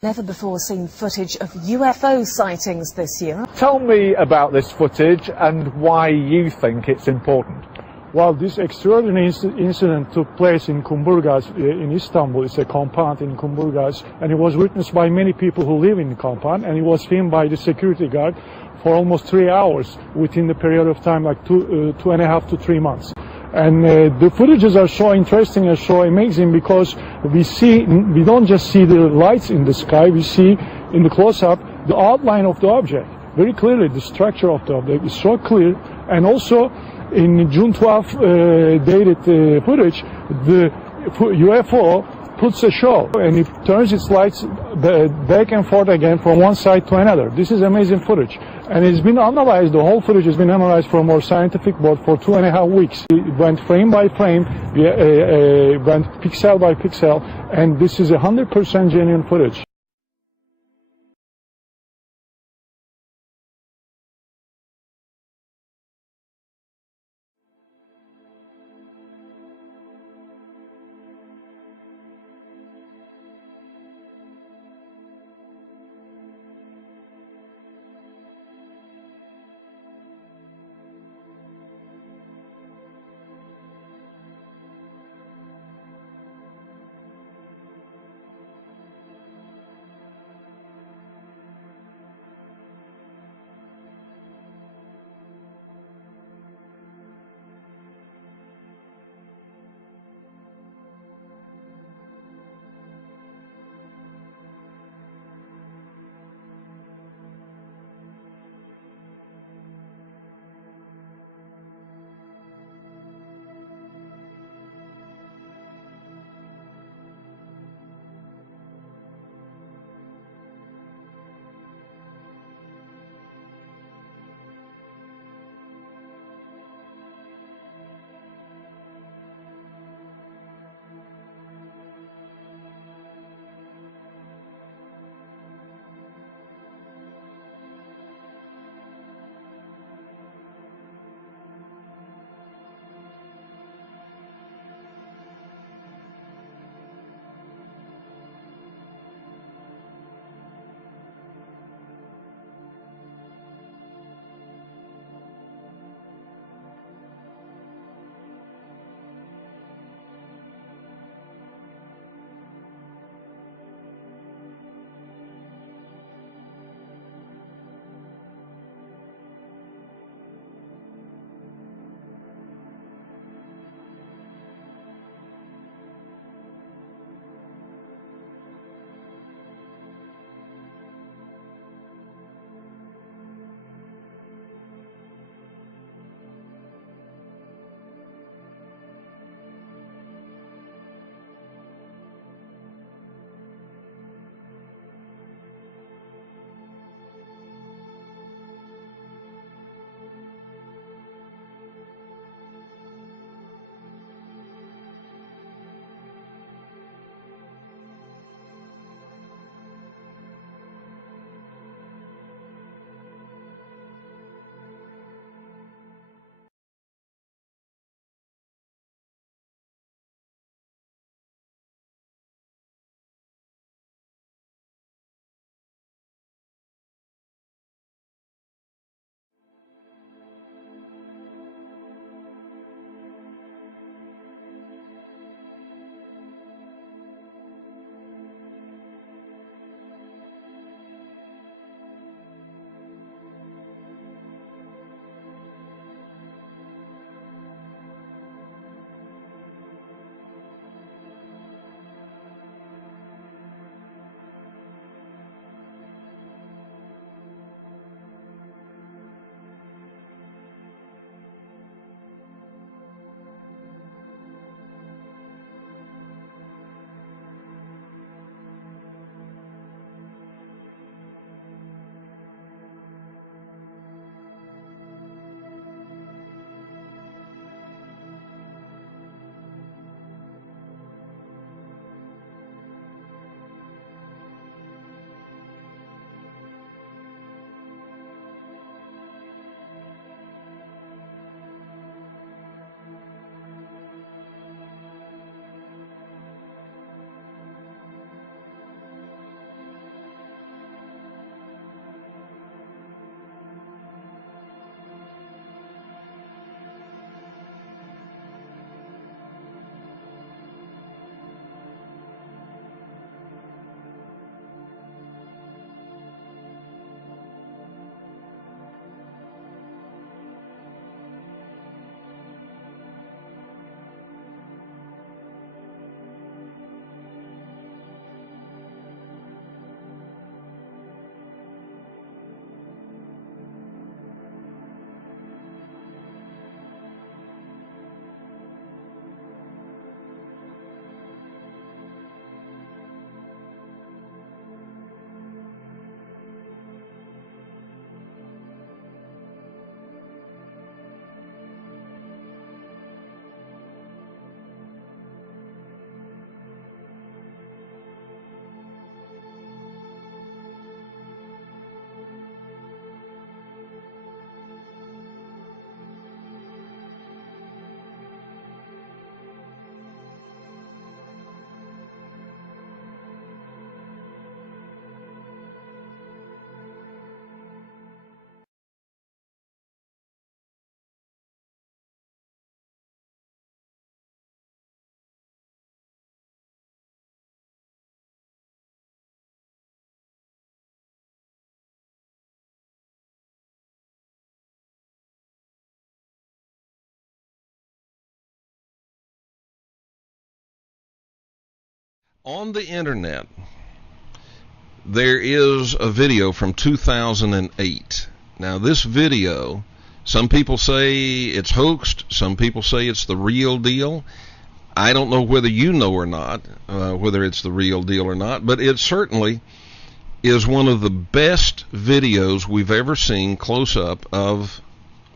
Never before seen footage of UFO sightings this year. Tell me about this footage and why you think it's important. Well, this extraordinary incident took place in Kumburgaz in Istanbul. It's a compound in Kumburgaz, and it was witnessed by many people who live in the compound, and it was filmed by the security guard for almost 3 hours within the period of time like 2.5 to 3 months. And the footages are so interesting and so amazing because we don't just see the lights in the sky, we see in the close-up the outline of the object. Very clearly, the structure of the object is so clear. And also, in June 12 dated footage, the UFO puts a show and it turns its lights back and forth again from one side to another. This is amazing footage, and it's been analyzed. The whole footage has been analyzed from our scientific board for 2.5 weeks. It went frame by frame, went pixel by pixel, and this is 100% genuine footage. On the internet, there is a video from 2008. Now, this video, some people say it's hoaxed, some people say it's the real deal. I don't know whether you know or not, whether it's the real deal or not, but it certainly is one of the best videos we've ever seen close up of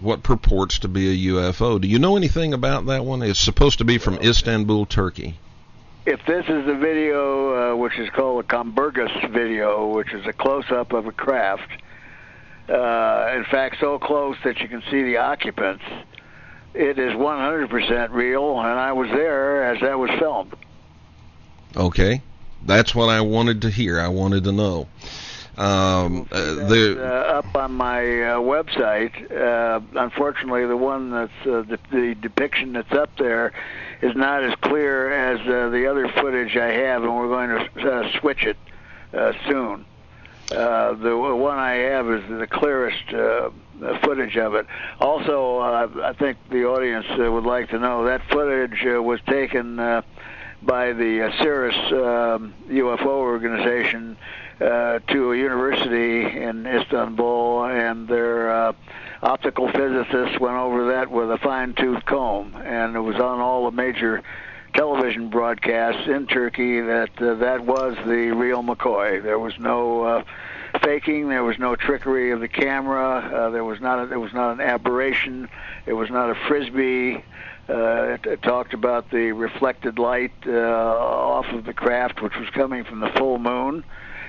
what purports to be a UFO. Do you know anything about that one? It's supposed to be from Istanbul, Turkey. If this is the video, which is called a Kumburgaz video, which is a close-up of a craft, in fact, so close that you can see the occupants, it is 100% real, and I was there as that was filmed. Okay. That's what I wanted to hear. I wanted to know. Up on my website. Unfortunately, the one that's the depiction that's up there is not as clear as the other footage I have, and we're going to switch it soon. The one I have is the clearest footage of it. Also, I think the audience would like to know that footage was taken by the Cirrus UFO organization to a university in Istanbul, and their optical physicists went over that with a fine-tooth comb, and it was on all the major television broadcasts in Turkey that that was the real McCoy. There was no faking. There was no trickery of the camera. There was not an aberration. It was not a frisbee. It talked about the reflected light off of the craft, which was coming from the full moon,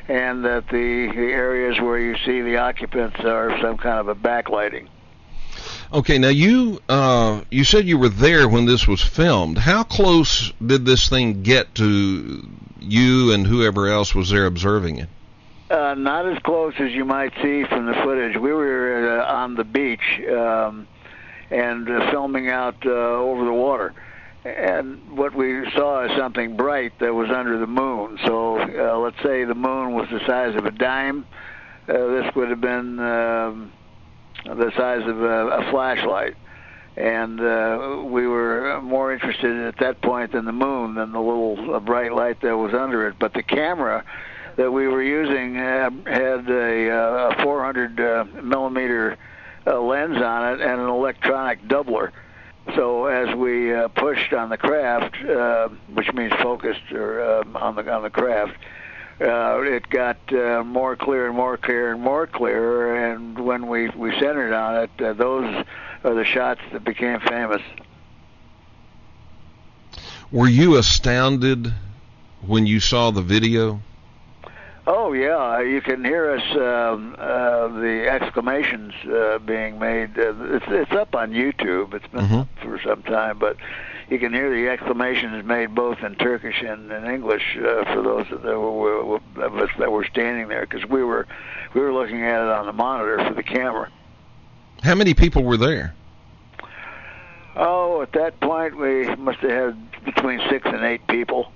and that the areas where you see the occupants are some kind of a backlighting. Okay, now you said you were there when this was filmed. How close did this thing get to you and whoever else was there observing it? Not as close as you might see from the footage. We were on the beach and filming out over the water. And what we saw is something bright that was under the moon. So let's say the moon was the size of a dime. This would have been the size of a flashlight. And we were more interested at that point in the moon than the little bright light that was under it. But the camera that we were using had a 400 millimeter lens on it and an electronic doubler. So as we pushed on the craft, which means focused or on the craft, it got more clear and more clear and more clear. And when we centered on it, those are the shots that became famous. Were you astounded when you saw the video? Oh yeah, you can hear us the exclamations being made. It's up on YouTube. It's been up for some time, but you can hear the exclamations made both in Turkish and in English for those of us that were standing there, because we were looking at it on the monitor for the camera. How many people were there? Oh, at that point we must have had between 6 and 8 people.